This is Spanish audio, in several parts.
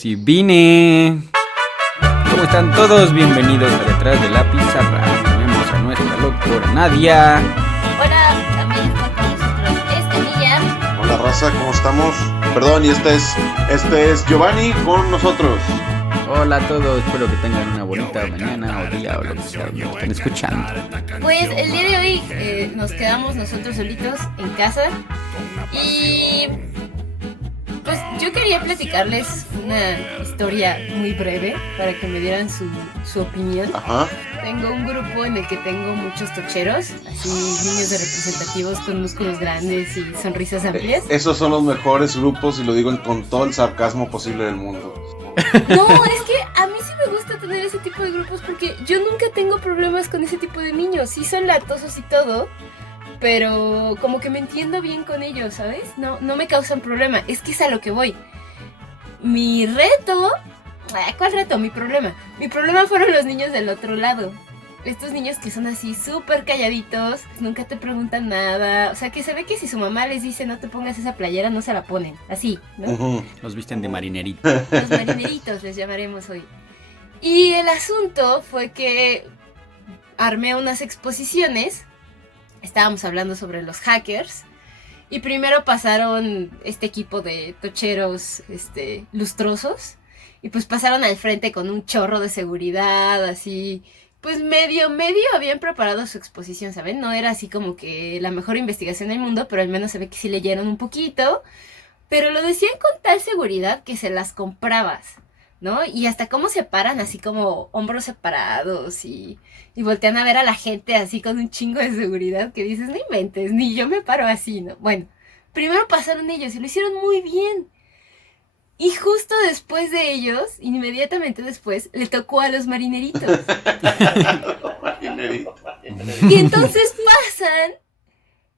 Sí, vine. ¿Cómo están todos? Bienvenidos a Detrás de la Pizarra. Tenemos a nuestra doctora Nadia. Hola, también está con nosotros Escamilla. Hola raza, ¿cómo estamos? Perdón, y este es Giovanni con nosotros. Hola a todos, espero que tengan una bonita mañana o día o lo que sea que nos estén escuchando. Pues el día de hoy nos quedamos nosotros solitos en casa y pues yo quería platicarles una historia muy breve para que me dieran su opinión. Ajá. Tengo un grupo en el que tengo muchos tocheros, así niños de representativos con músculos grandes y sonrisas amplias. Esos son los mejores grupos y lo digo con todo el sarcasmo posible del mundo. No, es que a mí sí me gusta tener ese tipo de grupos porque yo nunca tengo problemas con ese tipo de niños. Sí son latosos y todo, pero como que me entiendo bien con ellos, ¿sabes? No me causan problema, es que es a lo que voy. Mi reto... ¿Cuál reto? Mi problema fueron los niños del otro lado. Estos niños que son así súper calladitos, nunca te preguntan nada. O sea, que se ve que si su mamá les dice no te pongas esa playera, no se la ponen. Así, ¿no? Uh-huh. Los visten de marinerito. Los marineritos les llamaremos hoy. Y el asunto fue que armé unas exposiciones. Estábamos hablando sobre los hackers. Y primero pasaron este equipo de tocheros lustrosos. Y pues pasaron al frente con un chorro de seguridad, así... Pues medio habían preparado su exposición, ¿saben? No era así como que la mejor investigación del mundo, pero al menos se ve que sí leyeron un poquito. Pero lo decían con tal seguridad que se las comprabas, ¿no? Y hasta cómo se paran así como hombros separados y voltean a ver a la gente así con un chingo de seguridad que dices, no inventes, ni yo me paro así, ¿no? Bueno, primero pasaron ellos y lo hicieron muy bien. Y justo después de ellos, inmediatamente después, le tocó a los marineritos. Y entonces pasan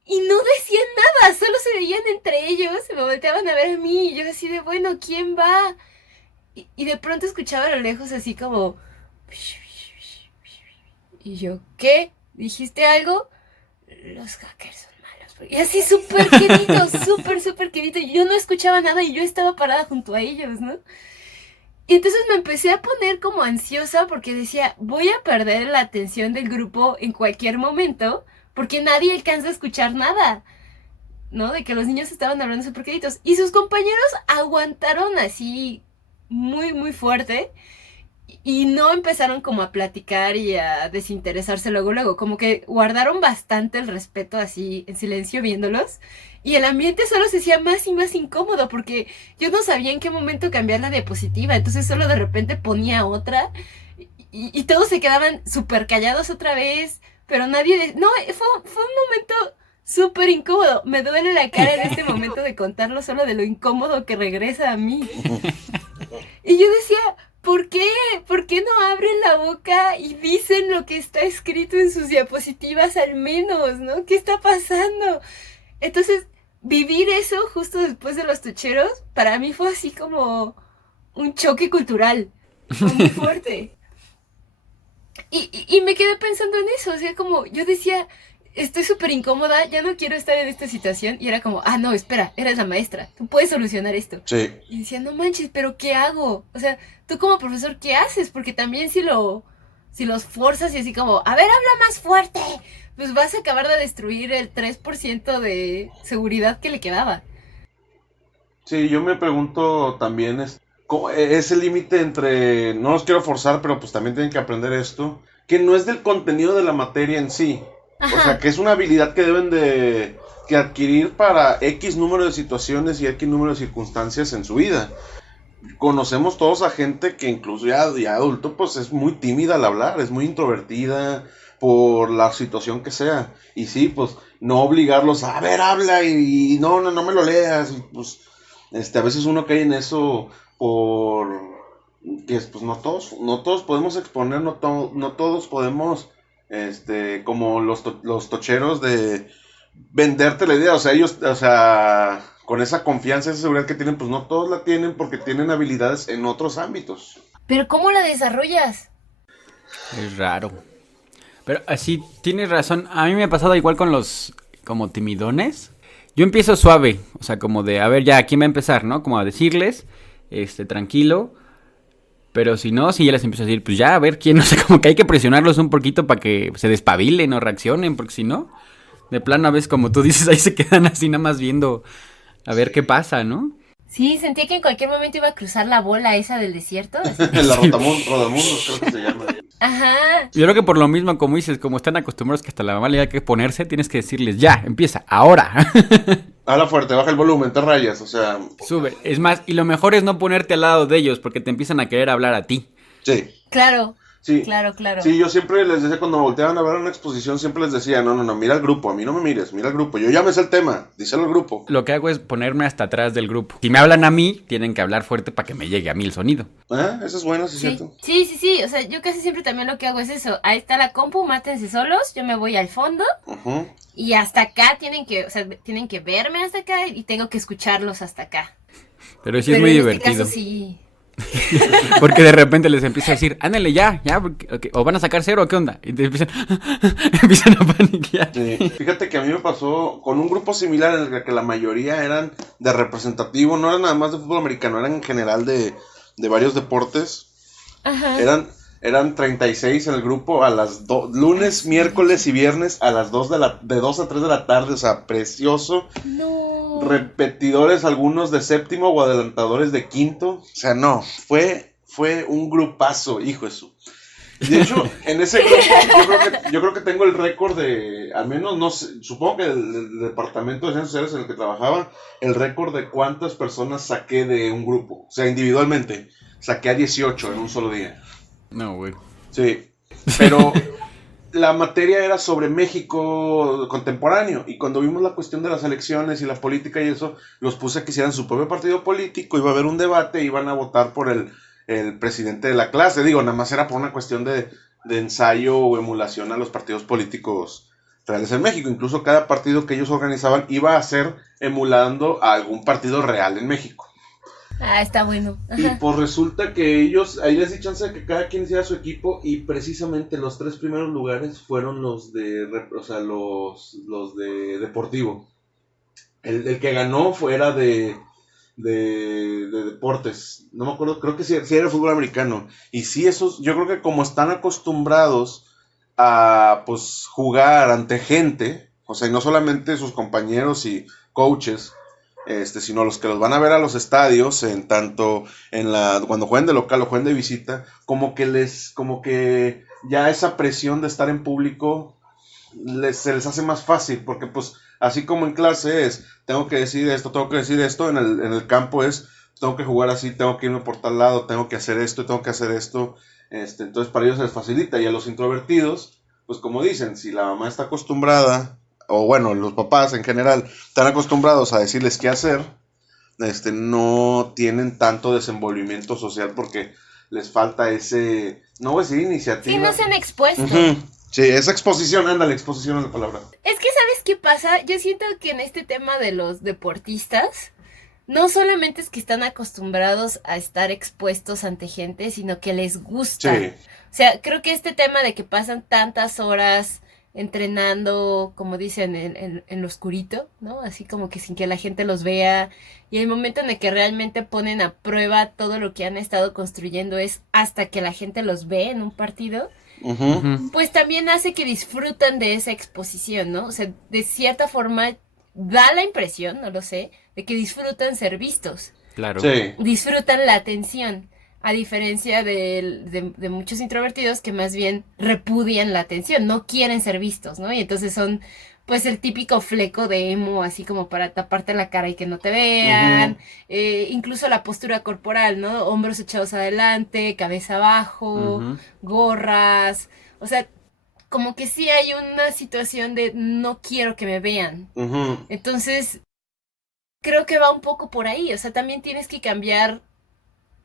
y no decían nada, solo se veían entre ellos, se me volteaban a ver a mí y yo así de, bueno, ¿quién va? Y de pronto escuchaba a lo lejos así como... Y yo, ¿qué? ¿Dijiste algo? Los hackers son malos. Y así súper queridos, súper querido. Yo no escuchaba nada y yo estaba parada junto a ellos, ¿no? Y entonces me empecé a poner como ansiosa porque decía, voy a perder la atención del grupo en cualquier momento porque nadie alcanza a escuchar nada, ¿no? De que los niños estaban hablando súper queridos. Y sus compañeros aguantaron así muy fuerte y no empezaron como a platicar y a desinteresarse luego, como que guardaron bastante el respeto así en silencio viéndolos y el ambiente solo se hacía más y más incómodo porque yo no sabía en qué momento cambiar la diapositiva, entonces solo de repente ponía otra y todos se quedaban súper callados otra vez, pero nadie... No, fue un momento súper incómodo, me duele la cara en este momento de contarlo solo de lo incómodo que regresa a mí. Y yo decía... ¿Por qué? ¿Por qué no abren la boca y dicen lo que está escrito en sus diapositivas al menos, ¿no? ¿Qué está pasando? Entonces, vivir eso justo después de los tocheros, para mí fue así como un choque cultural, muy fuerte. Y me quedé pensando en eso, o sea, como yo decía... Estoy súper incómoda, ya no quiero estar en esta situación. Y era como, no, espera, eres la maestra, tú puedes solucionar esto. Sí. Y decía, no manches, pero ¿qué hago? O sea, tú como profesor, ¿qué haces? Porque también si los forzas y así como, a ver, habla más fuerte, pues vas a acabar de destruir el 3% de seguridad que le quedaba. Sí, yo me pregunto también ¿cómo es el límite entre, no los quiero forzar, pero pues también tienen que aprender esto, que no es del contenido de la materia en sí. Ajá. O sea, que es una habilidad que deben de adquirir para X número de situaciones y X número de circunstancias en su vida. Conocemos todos a gente que incluso ya adulto, pues es muy tímida al hablar, es muy introvertida por la situación que sea. Y sí, pues no obligarlos a ver, habla y no me lo leas. Y pues a veces uno cae en eso por que pues no todos podemos exponer, no todos podemos como los tocheros de venderte la idea, o sea, ellos, o sea, con esa confianza, esa seguridad que tienen, pues no todos la tienen porque tienen habilidades en otros ámbitos. ¿Pero cómo la desarrollas? Es raro. Pero así, tienes razón. A mí me ha pasado igual con los como timidones. Yo empiezo suave, o sea, como de, a ver, ya, ¿quién va a empezar, no? Como a decirles. tranquilo. Pero si no, si ya les empiezo a decir, pues ya, a ver quién, no sé, como que hay que presionarlos un poquito para que se despabilen o reaccionen, porque si no, de plano a veces, como tú dices, ahí se quedan así nada más viendo a ver qué pasa, ¿no? Sí, sentí que en cualquier momento iba a cruzar la bola esa del desierto. Así. La Rodamundos, creo que se llama. Ajá. Yo creo que por lo mismo, como dices, como están acostumbrados que hasta la mamá le da que ponerse, tienes que decirles, ya, empieza, ahora. Habla fuerte, baja el volumen, te rayas, o sea... Sube. Es más, y lo mejor es no ponerte al lado de ellos, porque te empiezan a querer hablar a ti. Sí. Claro. Sí. Claro. Sí, yo siempre les decía, cuando me volteaban a ver una exposición, siempre les decía, no, mira el grupo, a mí no me mires, mira el grupo. Yo ya me sé el tema, díselo al grupo. Lo que hago es ponerme hasta atrás del grupo. Si me hablan a mí, tienen que hablar fuerte para que me llegue a mí el sonido. Eso es bueno, sí, es cierto. Sí, o sea, yo casi siempre también lo que hago es eso. Ahí está la compu, mátense solos, yo me voy al fondo. Uh-huh. Y hasta acá tienen que verme hasta acá y tengo que escucharlos hasta acá. Pero sí es muy en divertido. Este caso, sí. Porque de repente les empieza a decir, ándale ya, okay, o van a sacar cero o qué onda. Y te empiezan a paniquear. Sí. Fíjate que a mí me pasó con un grupo similar en el que la mayoría eran de representativo, no eran nada más de fútbol americano, eran en general de varios deportes. Ajá. Eran 36 en el grupo a las lunes, miércoles y viernes a las 2 de 2 a 3 de la tarde, o sea, precioso. No. Repetidores algunos de séptimo o adelantadores de quinto, o sea, no, fue un grupazo, hijo de su. De hecho, en ese grupo yo creo que tengo el récord de, al menos no sé, supongo que el departamento de ciencias sociales en el que trabajaba, el récord de cuántas personas saqué de un grupo, o sea, individualmente, saqué a 18 en un solo día. No, güey. Sí, pero la materia era sobre México contemporáneo, y cuando vimos la cuestión de las elecciones y la política y eso, los puse a que hicieran su propio partido político, iba a haber un debate, iban a votar por el presidente de la clase. Digo, nada más era por una cuestión de ensayo o emulación a los partidos políticos reales en México. Incluso cada partido que ellos organizaban iba a ser emulando a algún partido real en México. Ah, está bueno. Ajá. Y pues resulta que ellos, ahí les di chance de que cada quien hiciera su equipo, y precisamente los 3 primeros lugares fueron los de, o sea, los de deportivo. El que ganó era de deportes, no me acuerdo, creo que sí era fútbol americano. Y sí, esos, yo creo que como están acostumbrados a pues jugar ante gente, o sea, y no solamente sus compañeros y coaches, sino los que los van a ver a los estadios, en tanto cuando jueguen de local o jueguen de visita, como que ya esa presión de estar en público se les hace más fácil, porque pues así como en clase es, tengo que decir esto, en el campo es, tengo que jugar así, tengo que irme por tal lado, tengo que hacer esto, entonces para ellos se les facilita. Y a los introvertidos, pues como dicen, si la mamá está acostumbrada, o bueno, los papás en general están acostumbrados a decirles qué hacer, no tienen tanto desenvolvimiento social porque les falta ese, no voy a decir iniciativa. Sí, no se han expuesto. Uh-huh. Sí, esa exposición, ándale, exposición es la palabra. Es que, ¿sabes qué pasa? Yo siento que en este tema de los deportistas, no solamente es que están acostumbrados a estar expuestos ante gente, sino que les gusta. Sí. O sea, creo que este tema de que pasan tantas horas entrenando, como dicen, en lo oscurito, ¿no? Así como que sin que la gente los vea. Y el momento en el que realmente ponen a prueba todo lo que han estado construyendo es hasta que la gente los ve en un partido. Uh-huh. Pues también hace que disfrutan de esa exposición, ¿no? O sea, de cierta forma da la impresión, no lo sé, de que disfrutan ser vistos. Claro. Sí. Disfrutan la atención, a diferencia de muchos introvertidos que más bien repudian la atención, no quieren ser vistos, ¿no? Y entonces son pues el típico fleco de emo, así como para taparte la cara y que no te vean. Uh-huh. Incluso la postura corporal, ¿no? Hombros echados adelante, cabeza abajo, Uh-huh. gorras, o sea, como que sí hay una situación de no quiero que me vean. Uh-huh. Entonces, creo que va un poco por ahí, o sea, también tienes que cambiar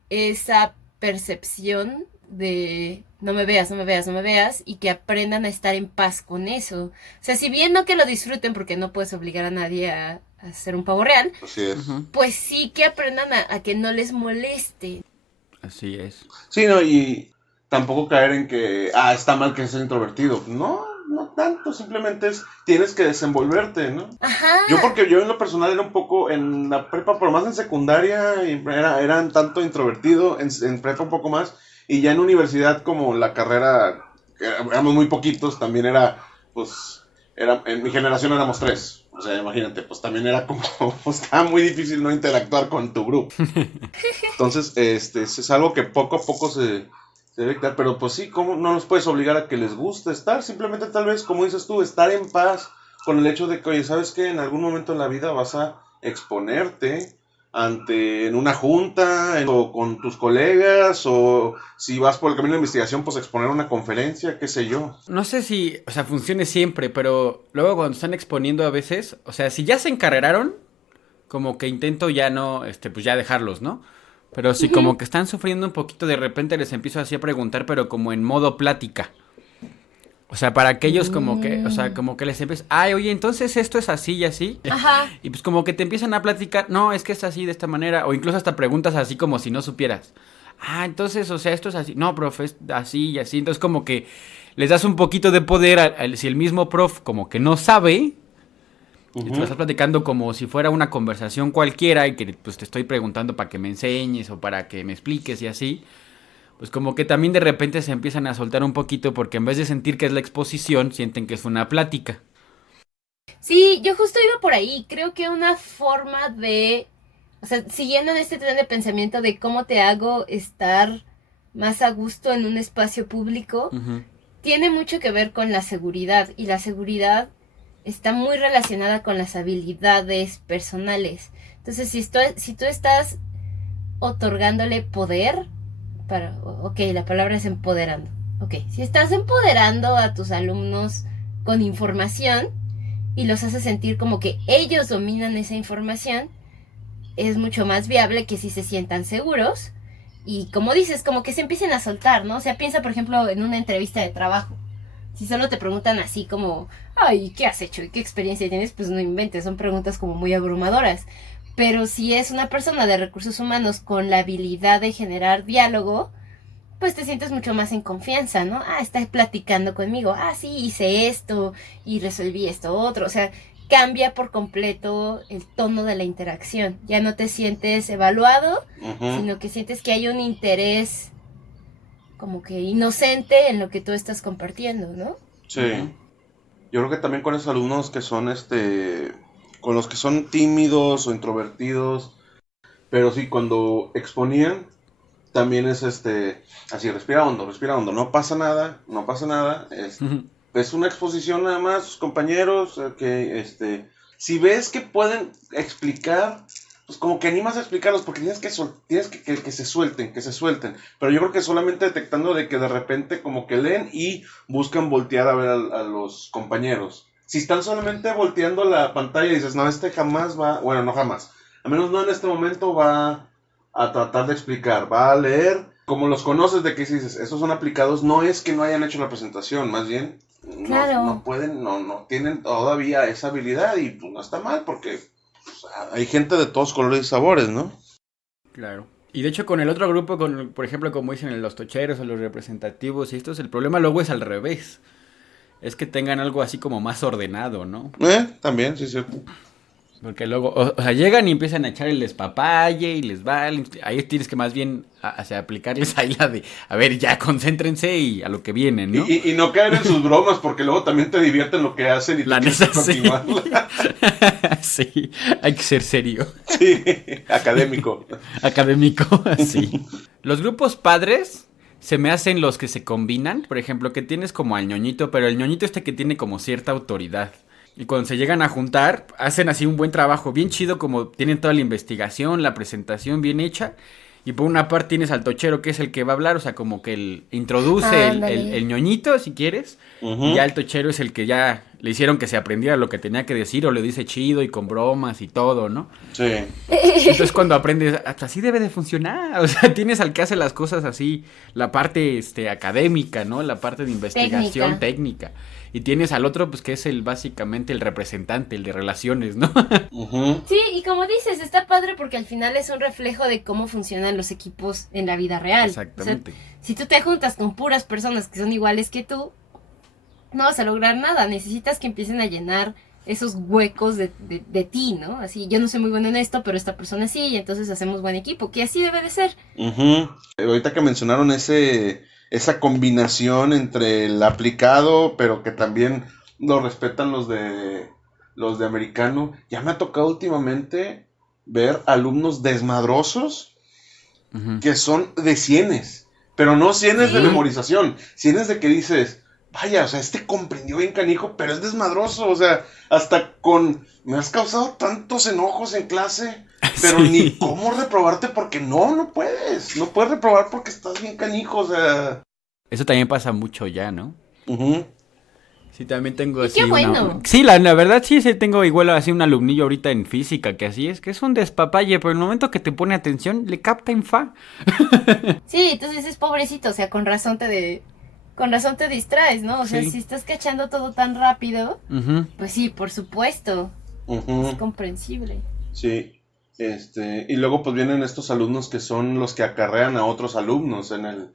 esa percepción de no me veas, no me veas, no me veas, y que aprendan a estar en paz con eso. O sea, si bien no que lo disfruten, porque no puedes obligar a nadie a hacer un pavo real, Así es. Uh-huh. pues sí que aprendan a que no les moleste. Así es. Sí, no, y tampoco caer en que, está mal que seas introvertido. No, no tanto, simplemente tienes que desenvolverte, ¿no? Ajá. Porque yo en lo personal era un poco en la prepa, pero más en secundaria, era un tanto introvertido, en prepa un poco más, y ya en universidad como la carrera, éramos muy poquitos, también en mi generación éramos 3. O sea, imagínate, pues también era como, estaba muy difícil no interactuar con tu grupo. Entonces, es algo que poco a poco se debe quitar, pero pues sí, ¿cómo no los puedes obligar a que les guste estar? Simplemente tal vez, como dices tú, estar en paz con el hecho de que, oye, ¿sabes qué? En algún momento en la vida vas a exponerte en una junta, o con tus colegas, o si vas por el camino de investigación, pues exponer una conferencia, qué sé yo. No sé si, o sea, funcione siempre, pero luego cuando están exponiendo a veces, o sea, si ya se encarreraron, como que intento ya no, pues ya dejarlos, ¿no? Pero si como que están sufriendo un poquito, de repente les empiezo así a preguntar, pero como en modo plática. O sea, para aquellos como que, o sea, como que les empiezan, ay, oye, entonces esto es así y así. Ajá. Y pues como que te empiezan a platicar, no, es que es así de esta manera, o incluso hasta preguntas así como si no supieras. Ah, entonces, o sea, esto es así. No, profe, es así y así. Entonces como que les das un poquito de poder si el mismo prof como que no sabe, y tú lo estás platicando como si fuera una conversación cualquiera y que pues te estoy preguntando para que me enseñes o para que me expliques y así. Pues como que también de repente se empiezan a soltar un poquito porque en vez de sentir que es la exposición, sienten que es una plática. Sí, yo justo iba por ahí. Creo que una forma de, o sea, siguiendo en este tren de pensamiento de cómo te hago estar más a gusto en un espacio público, tiene mucho que ver con la seguridad. Y la seguridad está muy relacionada con las habilidades personales. Entonces, si tú estás otorgándole poder, ok, la palabra es empoderando. Ok, si estás empoderando a tus alumnos con información y los haces sentir como que ellos dominan esa información, es mucho más viable que si se sientan seguros y, como dices, como que se empiecen a soltar, ¿no? O sea, piensa, por ejemplo, en una entrevista de trabajo. Si solo te preguntan así como, ay, ¿qué has hecho y qué experiencia tienes? Pues no inventes, son preguntas como muy abrumadoras. Pero si es una persona de recursos humanos con la habilidad de generar diálogo, pues te sientes mucho más en confianza, ¿no? Ah, estás platicando conmigo. Ah, sí, hice esto y resolví esto otro. O sea, cambia por completo el tono de la interacción. Ya no te sientes evaluado, sino que sientes que hay un interés como que inocente en lo que tú estás compartiendo, ¿no? Sí. Yo creo que también con esos alumnos que son con los que son tímidos o introvertidos, pero sí, cuando exponían, también es así, respira hondo, no pasa nada, es una exposición nada más, sus compañeros, si ves que pueden explicar, pues como que animas a explicarlos, porque tienes que se suelten, pero yo creo que solamente detectando de que de repente como que leen y buscan voltear a ver a los compañeros. Si están solamente volteando la pantalla y dices, no, jamás va, bueno, no jamás, al menos no en este momento va a tratar de explicar, va a leer, como los conoces de que dices, estos son aplicados, no es que no hayan hecho la presentación, más bien Claro. no pueden, no tienen todavía esa habilidad y pues no está mal porque pues, hay gente de todos colores y sabores, ¿no? Claro. Y de hecho con el otro grupo, por ejemplo, como dicen los tocheros o los representativos y estos, el problema luego es al revés. Es que tengan algo así como más ordenado, ¿no? También, sí es cierto. Porque luego, o sea, llegan y empiezan a echar el despapalle y les va, ahí tienes que más bien aplicarles ahí la de, a ver, ya, concéntrense y a lo que vienen, ¿no? Y no caer en sus bromas, porque luego también te divierten lo que hacen y la te quieres continuar. Sí, hay que ser serio. Sí, académico. Académico, sí. Los grupos padres se me hacen los que se combinan, por ejemplo, que tienes como al ñoñito, pero el ñoñito que tiene como cierta autoridad. Y cuando se llegan a juntar, hacen así un buen trabajo, bien chido, como tienen toda la investigación, la presentación bien hecha. Y por una parte tienes al tochero, que es el que va a hablar, o sea, como que él introduce el ñoñito, si quieres. Y ya el tochero es el que ya le hicieron que se aprendiera lo que tenía que decir, o le dice chido y con bromas y todo, ¿no? Sí. Entonces cuando aprendes, así debe de funcionar. O sea, tienes al que hace las cosas así, la parte académica, ¿no? La parte de investigación técnica. Y tienes al otro, pues, que es básicamente el representante, el de relaciones, ¿no? Sí, y como dices, está padre porque al final es un reflejo de cómo funcionan los equipos en la vida real. Exactamente. O sea, si tú te juntas con puras personas que son iguales que tú, no vas a lograr nada. Necesitas que empiecen a llenar esos huecos de ti, ¿no? Así, yo no soy muy bueno en esto, pero esta persona sí, y entonces hacemos buen equipo, que así debe de ser. Ujú. Ahorita que mencionaron esa combinación entre el aplicado, pero que también lo respetan los de americano, ya me ha tocado últimamente ver alumnos desmadrosos Ujú. que son de cienes, pero no cienes de Sí. memorización, cienes de que dices, vaya, o sea, este comprendió bien canijo, pero es desmadroso, o sea, hasta me has causado tantos enojos en clase, pero Sí. ni cómo reprobarte porque no puedes reprobar porque estás bien canijo, o sea, Eso también pasa mucho ya, ¿no? ujú, Sí, también tengo Y qué así una... bueno. Sí, la verdad sí tengo igual así un alumnillo ahorita en física que así es, que es un despapalle, pero el momento que te pone atención le capta en fa. Sí, entonces es pobrecito, o sea, con razón te distraes, ¿no? O sea, Sí. si estás cachando todo tan rápido, Ujú. pues sí, por supuesto, es ujú, comprensible. sí, y luego pues vienen estos alumnos que son los que acarrean a otros alumnos en el,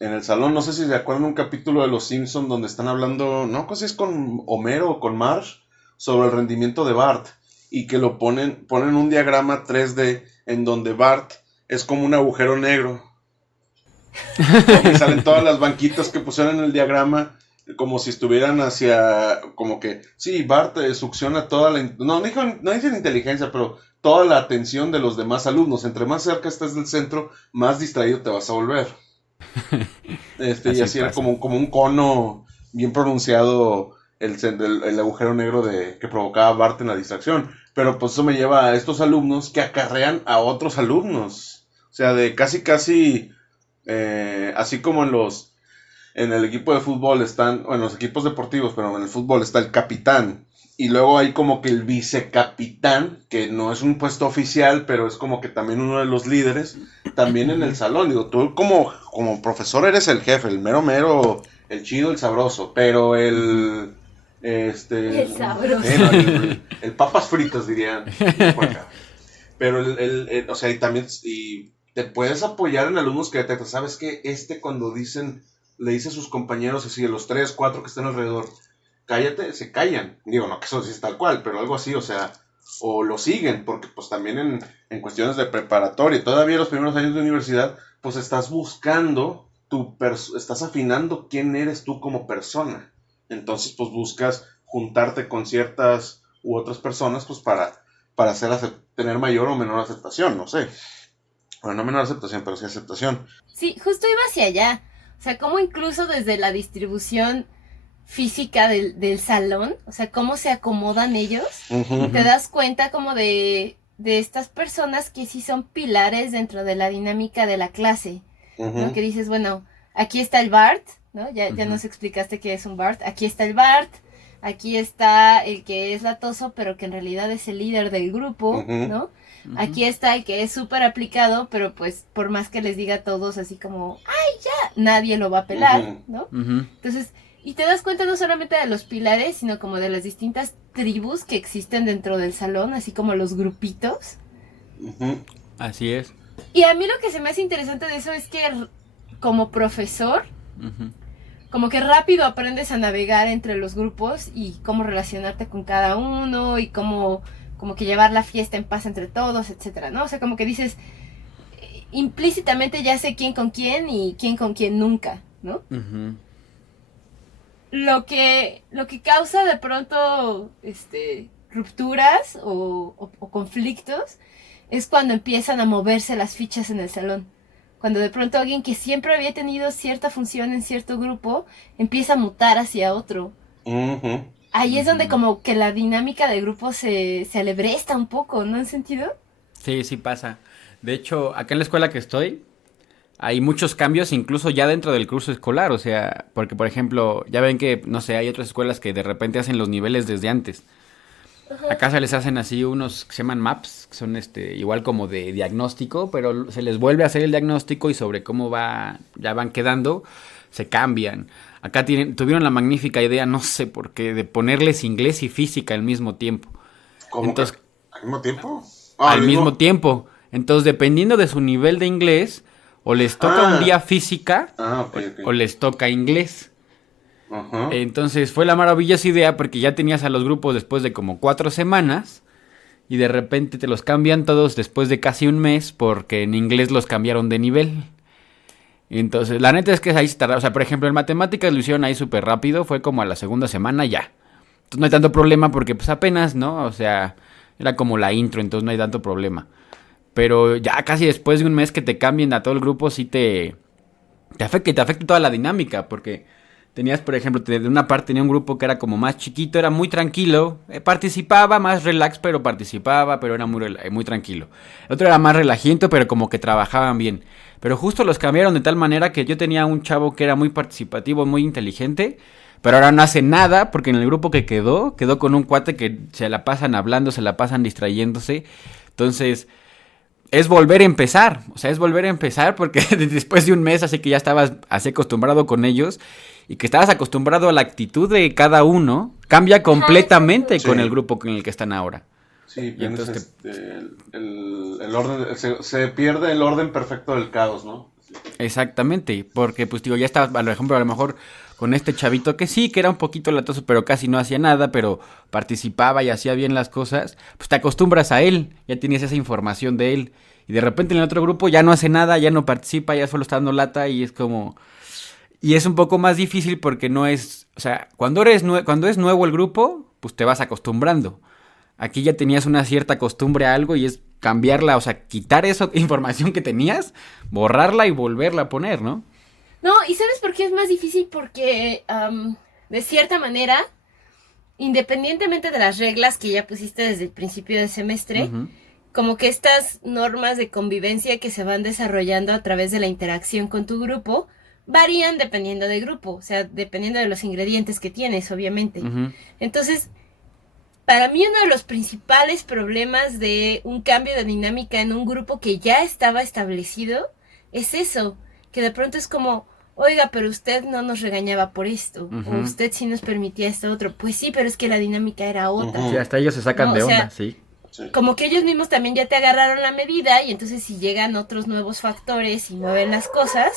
en el salón. No sé si se acuerdan un capítulo de Los Simpson donde están hablando, no sé si es con Homero o con Marge, sobre el rendimiento de Bart y que ponen un diagrama 3D en donde Bart es como un agujero negro y salen todas las banquitas que pusieron en el diagrama como si estuvieran como que, sí, Bart succiona no dice la inteligencia, pero toda la atención de los demás alumnos. Entre más cerca estés del centro, más distraído te vas a volver. Y Así así era pasa. como un cono bien pronunciado el agujero negro que provocaba Bart en la distracción. Pero pues eso me lleva a estos alumnos que acarrean a otros alumnos. O sea, de casi, así como en el equipo de fútbol están, o en los equipos deportivos, pero en el fútbol está el capitán. Y luego hay como que el vicecapitán, que no es un puesto oficial, pero es como que también uno de los líderes, también en el salón. Digo, tú como profesor eres el jefe, el mero mero, el chido, el sabroso, pero El sabroso. no, el papas fritas dirían por acá. Pero o sea, y también, y te puedes apoyar en alumnos que detectas, ¿sabes qué? Cuando le dice a sus compañeros así, de los 3, 4 que están alrededor, cállate, se callan. Digo, no que eso sí es tal cual, pero algo así, o sea, o lo siguen, porque pues también en cuestiones de preparatoria, todavía los primeros años de universidad, pues estás buscando, estás afinando quién eres tú como persona. Entonces, pues buscas juntarte con ciertas u otras personas, pues para tener mayor o menor aceptación, no sé. Bueno, no menor aceptación, pero sí aceptación. Sí, justo iba hacia allá. O sea, cómo incluso desde la distribución física del salón, o sea, cómo se acomodan ellos, Ujú, te das cuenta como de estas personas que sí son pilares dentro de la dinámica de la clase, ¿no? ujú, Que dices, bueno, aquí está el Bart, ¿no? Ya nos explicaste qué es un Bart. Aquí está el Bart, aquí está el que es latoso, pero que en realidad es el líder del grupo, ujú, ¿no? Ujú. Aquí está el que es súper aplicado, pero pues por más que les diga a todos así como, ¡ay, ya! Nadie lo va a pelar, ujú, ¿no? Ujú. Entonces, y te das cuenta no solamente de los pilares, sino como de las distintas tribus que existen dentro del salón, así como los grupitos. ujú. Así es. Y a mí lo que se me hace interesante de eso es que como profesor, Ujú. como que rápido aprendes a navegar entre los grupos y cómo relacionarte con cada uno y cómo como que llevar la fiesta en paz entre todos, etcétera, ¿no? O sea, como que dices, implícitamente ya sé quién con quién y quién con quién nunca, ¿no? Ujú. Lo que causa de pronto rupturas o conflictos es cuando empiezan a moverse las fichas en el salón. Cuando de pronto alguien que siempre había tenido cierta función en cierto grupo empieza a mutar hacia otro. Ujú. Ahí es donde Ujú. como que la dinámica de grupo se alebresta un poco, ¿no? ¿En sentido? Sí, sí pasa. De hecho, acá en la escuela que estoy, hay muchos cambios incluso ya dentro del curso escolar. O sea, porque por ejemplo, ya ven que, no sé, hay otras escuelas que de repente hacen los niveles desde antes. Ajá. Acá se les hacen así unos que se llaman maps, que son igual como de diagnóstico, pero se les vuelve a hacer el diagnóstico y sobre cómo ya van quedando, se cambian. Acá tuvieron la magnífica idea, no sé por qué, de ponerles inglés y física al mismo tiempo. ¿Cómo que Entonces, al mismo tiempo? Ah, al al mismo mismo. tiempo. Entonces, dependiendo de su nivel de inglés, o les toca un Ah, día física ok, ok. o les toca inglés. Ajá. Entonces fue la maravillosa idea porque ya tenías a los grupos después de como 4 semanas y de repente te los cambian todos después de casi un mes porque en inglés los cambiaron de nivel. Entonces, la neta es que ahí se tarda. O sea, por ejemplo, en matemáticas lo hicieron ahí súper rápido. Fue como a la segunda semana ya. Entonces no hay tanto problema porque pues apenas, ¿no? O sea, era como la intro, entonces no hay tanto problema. Pero ya casi después de un mes que te cambien a todo el grupo, sí te afecta toda la dinámica. Porque tenías, por ejemplo, de una parte tenía un grupo que era como más chiquito, era muy tranquilo. Participaba, más relax, pero participaba, pero era muy tranquilo. El otro era más relajiento, pero como que trabajaban bien. Pero justo los cambiaron de tal manera que yo tenía un chavo que era muy participativo, muy inteligente, pero ahora no hace nada porque en el grupo que quedó con un cuate que se la pasan hablando, se la pasan distrayéndose. Entonces, es volver a empezar, o sea, es volver a empezar porque después de un mes así que ya estabas así acostumbrado con ellos y que estabas acostumbrado a la actitud de cada uno, cambia completamente Sí. con el grupo con el que están ahora. Sí, Y tienes entonces el orden, se pierde el orden perfecto del caos, ¿no? Exactamente, porque pues digo, ya estaba, por ejemplo, a lo mejor con este chavito que sí, que era un poquito latoso, pero casi no hacía nada, pero participaba y hacía bien las cosas, pues te acostumbras a él, ya tienes esa información de él, y de repente en el otro grupo ya no hace nada, ya no participa, ya solo está dando lata, y es como, y es un poco más difícil porque no es, o sea, cuando es nuevo el grupo, pues te vas acostumbrando. Aquí ya tenías una cierta costumbre a algo y es cambiarla, o sea, quitar esa información que tenías, borrarla y volverla a poner, ¿no? No, ¿y sabes por qué es más difícil? Porque, de cierta manera, independientemente de las reglas que ya pusiste desde el principio del semestre, Ujú. como que estas normas de convivencia que se van desarrollando a través de la interacción con tu grupo, varían dependiendo del grupo, o sea, dependiendo de los ingredientes que tienes, obviamente. Ujú. Entonces, para mí uno de los principales problemas de un cambio de dinámica en un grupo que ya estaba establecido es eso, que de pronto es como, oiga, pero usted no nos regañaba por esto, o Ujú. usted sí nos permitía esto otro. Pues sí, pero es que la dinámica era otra. Ujú. Sí, hasta ellos se sacan No, de o sea, onda, sí. Sí. Como que ellos mismos también ya te agarraron la medida y entonces si llegan otros nuevos factores y mueven las cosas,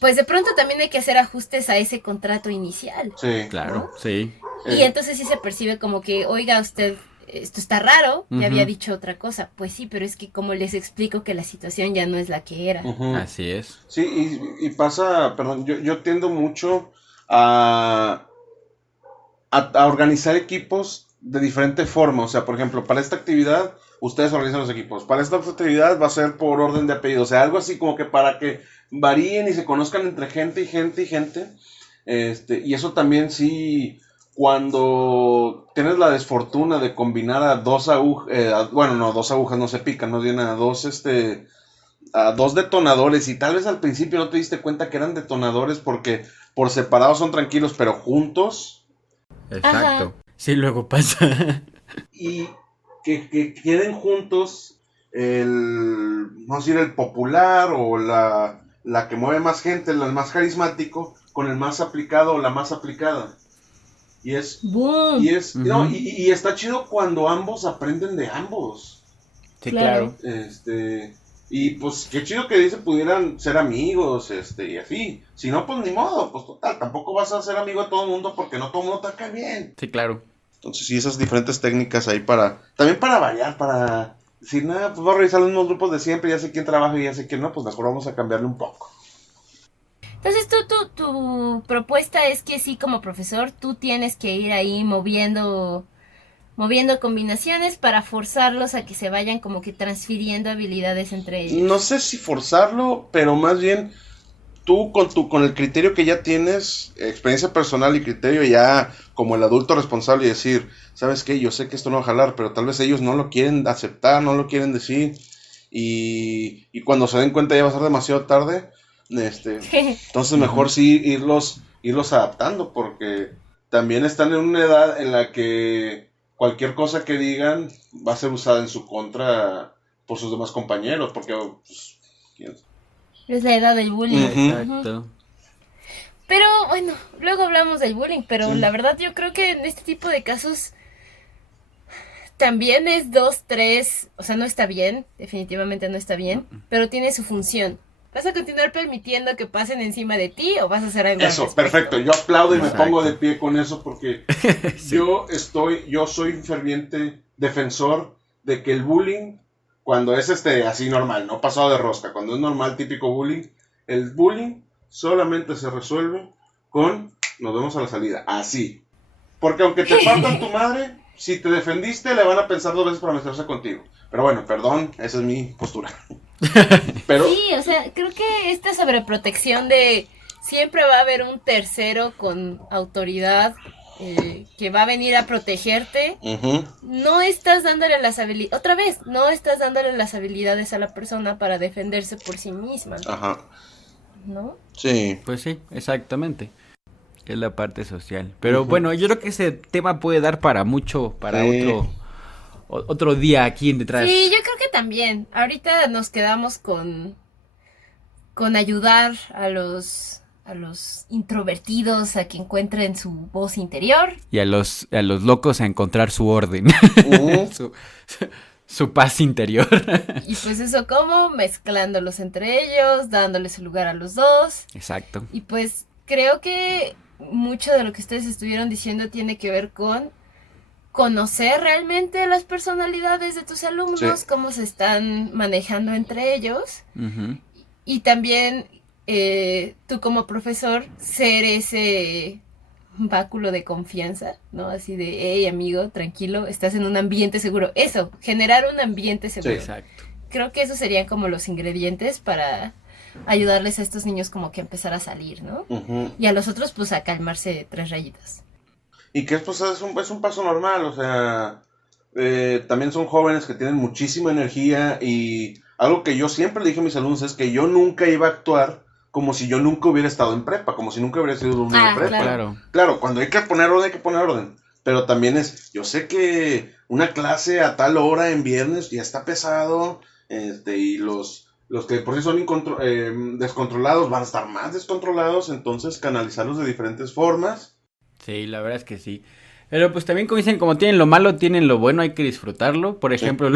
pues de pronto también hay que hacer ajustes a ese contrato inicial. Sí. Claro, sí. Y entonces sí se percibe como que, oiga, usted, esto está raro, ya Ujú. había dicho otra cosa. Pues sí, pero es que como les explico que la situación ya no es la que era. Ujú. Así es. Sí, pasa, perdón, yo tiendo mucho a, a organizar equipos de diferente forma. O sea, por ejemplo, para esta actividad, ustedes organizan los equipos. Para esta otra actividad va a ser por orden de apellido. O sea, algo así como que para que varíen y se conozcan entre gente y gente y gente. Y eso también sí, cuando tienes la desfortuna de combinar a dos agujas, bueno, no, dos agujas no se pican, no vienen a dos detonadores y tal vez al principio no te diste cuenta que eran detonadores porque por separado son tranquilos, pero juntos Exacto. Sí, luego pasa. y que queden juntos vamos a decir, el popular o la que mueve más gente, el más carismático, con el más aplicado o la más aplicada. Y es, ¡Boom! no, Ujú. y está chido cuando ambos aprenden de ambos. Sí, Claro. claro. Y pues qué chido que dice pudieran ser amigos, y así. Si no, pues ni modo, pues total, tampoco vas a ser amigo de todo el mundo porque no todo el mundo te cae bien. Sí, claro. Entonces sí, esas diferentes técnicas ahí también para variar, para decir, nada, pues voy a revisar los mismos grupos de siempre, ya sé quién trabaja y ya sé quién no, pues mejor vamos a cambiarle un poco. Entonces tu propuesta es que sí, como profesor, tú tienes que ir ahí moviendo combinaciones para forzarlos a que se vayan como que transfiriendo habilidades entre ellos. No sé si forzarlo, pero más bien tú con el criterio que ya tienes, experiencia personal y criterio ya como el adulto responsable y decir, ¿sabes qué? Yo sé que esto no va a jalar, pero tal vez ellos no lo quieren aceptar, no lo quieren decir y cuando se den cuenta ya va a ser demasiado tarde. Entonces mejor sí irlos adaptando porque también están en una edad en la que cualquier cosa que digan va a ser usada en su contra por sus demás compañeros, porque pues, ¿quién? Es la edad del bullying. Ujú. Exacto. Pero bueno, luego hablamos del bullying, pero Sí. la verdad yo creo que en este tipo de casos también es 2, 3, o sea, no está bien, definitivamente no está bien, pero tiene su función. ¿Vas a continuar permitiendo que pasen encima de ti o vas a hacer algo? Eso, perfecto. Yo aplaudo y me Exacto. pongo de pie con eso porque Sí. yo soy un ferviente defensor de que el bullying, cuando es así normal, no pasado de rosca, cuando es normal, típico bullying, el bullying solamente se resuelve con nos vemos a la salida, así. Porque aunque te partan tu madre, si te defendiste, le van a pensar 2 veces para meterse contigo. Pero bueno, perdón, esa es mi postura. Pero Sí, o sea, creo que esta sobreprotección de siempre va a haber un tercero con autoridad que va a venir a protegerte, ujú, no estás dándole las habilidades, otra vez, no estás dándole las habilidades a la persona para defenderse por sí misma, ajá, ¿no? sí. Pues sí, exactamente. Es la parte social. Pero Ujú. bueno, yo creo que ese tema puede dar para mucho, para Sí. otro día aquí en detrás. Sí, yo creo que también. Ahorita nos quedamos con ayudar a los introvertidos a que encuentren su voz interior. Y a los locos a encontrar su orden, Ujú. su paz interior. Y pues eso como mezclándolos entre ellos, dándoles el lugar a los dos. Exacto. Y pues creo que mucho de lo que ustedes estuvieron diciendo tiene que ver con conocer realmente las personalidades de tus alumnos, Sí. cómo se están manejando entre ellos. Ujú. Y también tú como profesor ser ese báculo de confianza, ¿no? Así de, hey amigo, tranquilo, estás en un ambiente seguro. Eso, generar un ambiente seguro. Sí. Exacto. Creo que esos serían como los ingredientes para ayudarles a estos niños como que a empezar a salir, ¿no? Ujú. Y a los otros pues a calmarse 3 rayitas. Y que pues, es un paso normal, o sea, también son jóvenes que tienen muchísima energía y algo que yo siempre le dije a mis alumnos es que yo nunca iba a actuar como si yo nunca hubiera estado en prepa, como si nunca hubiera sido alumno de prepa. Claro. Claro, cuando hay que poner orden, hay que poner orden. Pero también yo sé que una clase a tal hora en viernes ya está pesado, y los que por sí son descontrolados van a estar más descontrolados, entonces canalizarlos de diferentes formas. Sí, la verdad es que sí. Pero pues también como dicen, como tienen lo malo, tienen lo bueno, hay que disfrutarlo. Por Sí. ejemplo,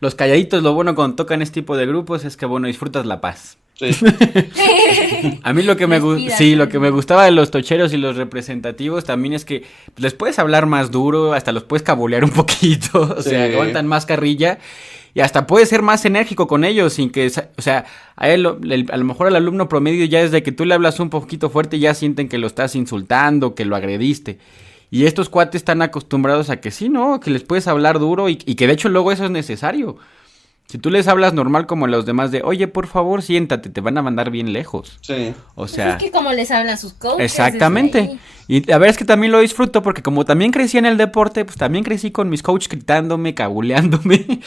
los calladitos, lo bueno cuando tocan este tipo de grupos es que, bueno, disfrutas la paz. Sí. A mí lo que Respira, sí, ¿no? lo que me gustaba de los tocheros y los representativos también es que les puedes hablar más duro, hasta los puedes cabulear un poquito, o sea, Sí. aguantan más carrilla y hasta puedes ser más enérgico con ellos sin que, o sea, a él, a lo mejor al alumno promedio ya desde que tú le hablas un poquito fuerte ya sienten que lo estás insultando, que lo agrediste. Y estos cuates están acostumbrados a que sí, ¿no? Que les puedes hablar duro y que de hecho luego eso es necesario. Si tú les hablas normal como a los demás de, oye, por favor, siéntate, te van a mandar bien lejos. Sí. O Pues sea, es que como les hablan sus coaches. exactamente. desde ahí. Y a ver, es que también lo disfruto porque como también crecí en el deporte, pues también crecí con mis coaches gritándome, cabuleándome.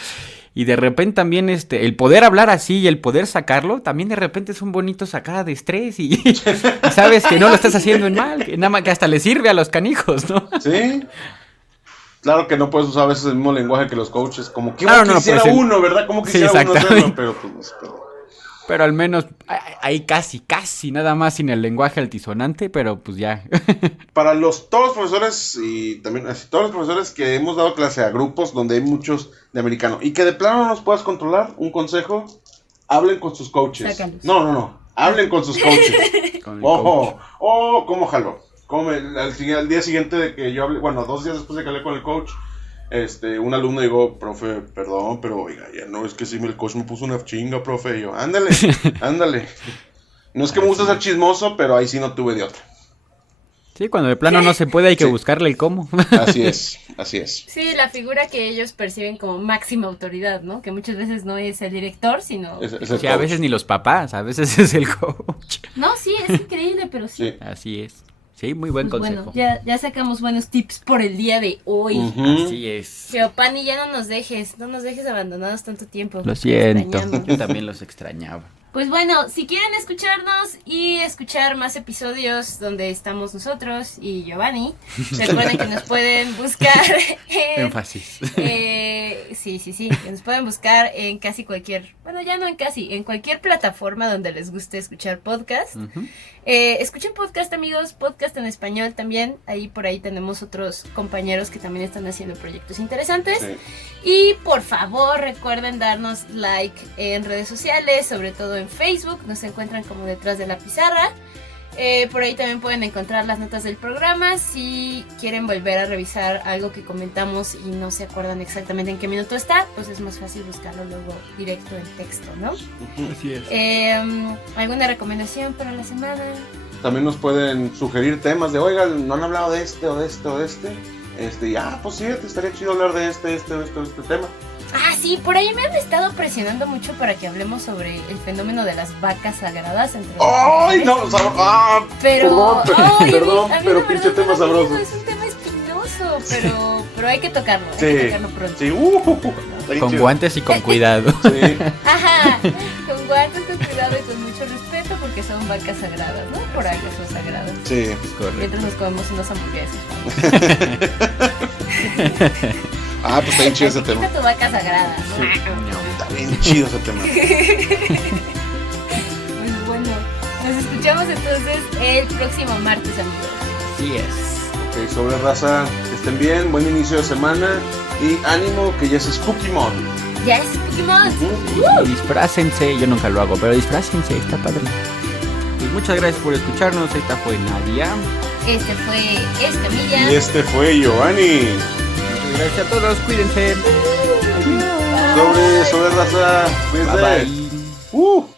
Y de repente también el poder hablar así y el poder sacarlo, también de repente es un bonito sacada de estrés y sabes que no lo estás haciendo en mal, que nada más que hasta le sirve a los canijos, ¿no? Sí. Claro que no puedes usar a veces el mismo lenguaje que los coaches, como que Claro, no, quisiera pues uno, ¿verdad? Como Sí, quisiera uno hacerlo, exactamente. pero pues no se puede. Pero al menos ahí casi nada más sin el lenguaje altisonante, pero pues ya. Para todos los profesores y también así, todos los profesores que hemos dado clase a grupos donde hay muchos de americano y que de plano no los puedas controlar, un consejo, hablen con sus coaches. Sácalos. No, hablen con sus coaches. Con el Ojo, cómo jaló. Al día siguiente de que yo hablé, bueno, 2 días después de que hablé con el coach, un alumno dijo, profe, perdón, pero oiga, ya no, es que si el coach me puso una chinga, profe, y yo, ándale. No es que me gusta ser chismoso, pero ahí sí no tuve de otra. Sí, cuando de plano no se puede hay que Sí. buscarle el cómo. Así es. Sí, la figura que ellos perciben como máxima autoridad, ¿no? Que muchas veces no es el director, sino... Es el Sí, a coach. veces ni los papás, a veces es el coach. No, sí, es increíble, pero sí. Sí. Así es. Sí, muy buen Pues consejo. bueno, ya sacamos buenos tips por el día de hoy. Ujú. Así es. Geopani, ya no nos dejes abandonados tanto tiempo. Lo siento. Extrañamos. Yo también los extrañaba. Pues bueno, si quieren escucharnos y escuchar más episodios donde estamos nosotros y Giovanni, recuerden que nos pueden buscar en Énfasis. Sí, nos pueden buscar en casi cualquier, bueno, ya no en casi, en cualquier plataforma donde les guste escuchar podcast. Escuchen podcast, amigos, podcast en español también. Ahí por ahí tenemos otros compañeros que también están haciendo proyectos interesantes. Sí. Y por favor, recuerden darnos like en redes sociales, sobre todo en Facebook. Nos encuentran como Detrás de la Pizarra. Por ahí también pueden encontrar las notas del programa. Si quieren volver a revisar algo que comentamos y no se acuerdan exactamente en qué minuto está, pues es más fácil buscarlo luego directo en texto, ¿no? Así es. ¿Alguna recomendación para la semana? También nos pueden sugerir temas de, oigan, no han hablado de este o de este o de este. Pues sí, te estaría chido hablar de este tema. Ah, sí, por ahí me han estado presionando mucho para que hablemos sobre el fenómeno de las vacas sagradas. ¡Ay, no! Pero, perdón, pero pinche tema sabroso. Es un tema espinoso, pero hay que tocarlo, Sí. hay que tocarlo pronto. Sí, Con guantes y con cuidado. Sí. Ajá, con guantes, con cuidado y con mucho respeto porque son vacas sagradas, ¿no? Por algo son sagradas. Sí. Es correcto. Mientras nos comemos unas hamburguesas. Pues está bien chido ese tema. Está tu vaca sagrada, ¿no? Está bien chido ese tema. Pues bueno, nos escuchamos entonces el próximo martes, amigos. Así es. Ok, sobre raza, que estén bien, buen inicio de semana y ánimo que ya es Spooky Month. Ya es Pokémon. Y disfrácense, yo nunca lo hago, pero disfrácense, está padre. Pues muchas gracias por escucharnos, esta fue Nadia. Este fue Escamilla. Y este fue Giovanni. Muchas gracias a todos, cuídense. Sobre raza, cuídense. Bye bye.